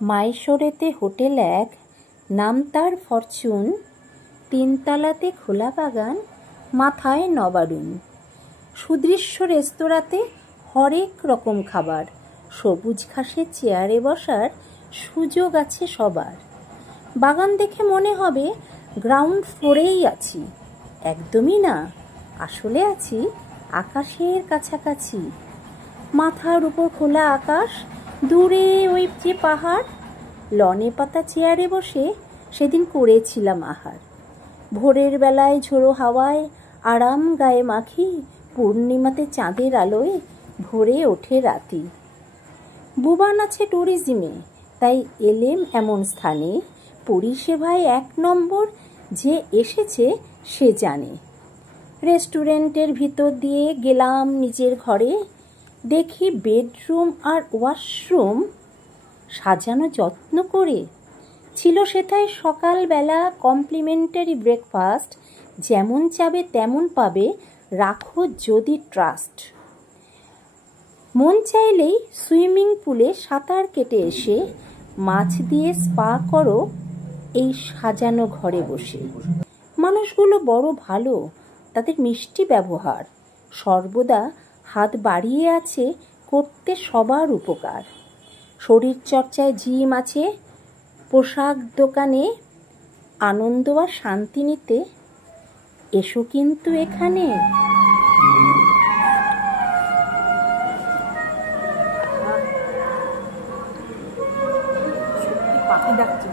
মাইশোরেতে hotel এক, নাম তার ফরচুন, 3 তলাতে খোলা বাগান, মাথায় নবারুণ। সুদৃশ্য রেস্তোরাঁতে হরেক রকম খাবার, সবুজ ঘাসে চেয়ারে বসার সুযোগ আছে সবার। বাগান দেখে মনে হবে গ্রাউন্ড ফ্লোরেই আছি, একদমই না, আসলে আছি আকাশের কাছাকাছি। মাথার উপর খোলা আকাশ, দূরে ওই যে পাহাড়। লনে পাতা চেয়ারে বসে সেদিন করেছিলাম আহার। ভোরের বেলায় ঝোড়ো হাওয়ায় আরাম গায়ে মাখি, পূর্ণিমাতে চাঁদের আলোয় ভরে ওঠে রাতি। বুবান আছে ট্যুরিজমে, তাই এলেম এমন স্থানে, পরিষেবায় 1 নম্বর, যে এসেছে সে জানে। রেস্টুরেন্টের ভিতর দিয়ে গেলাম নিজের ঘরে, দেখি বেডরুম আর ওয়াশরুম সাজানো যত্ন করে। ছিল সেথায় সকালবেলা কমপ্লিমেন্টারি ব্রেকফাস্ট, যেমন চাবে তেমন পাবে, রাখো যদি ট্রাস্ট। মন চাইলেই সুইমিং পুলে সাঁতার কেটে এসে মাছ দিয়ে স্পা করো এই সাজানো ঘরে বসে। মানুষগুলো বড় ভালো, তাদের মিষ্টি ব্যবহার, সর্বদা হাত বাড়িয়ে আছে করতে সবার উপকার। শরীর চর্চায় জিম আছে, পোশাক দোকানে, আনন্দ আর শান্তি নিতে এসো কিন্তু এখানে। পাখি ডাকছে।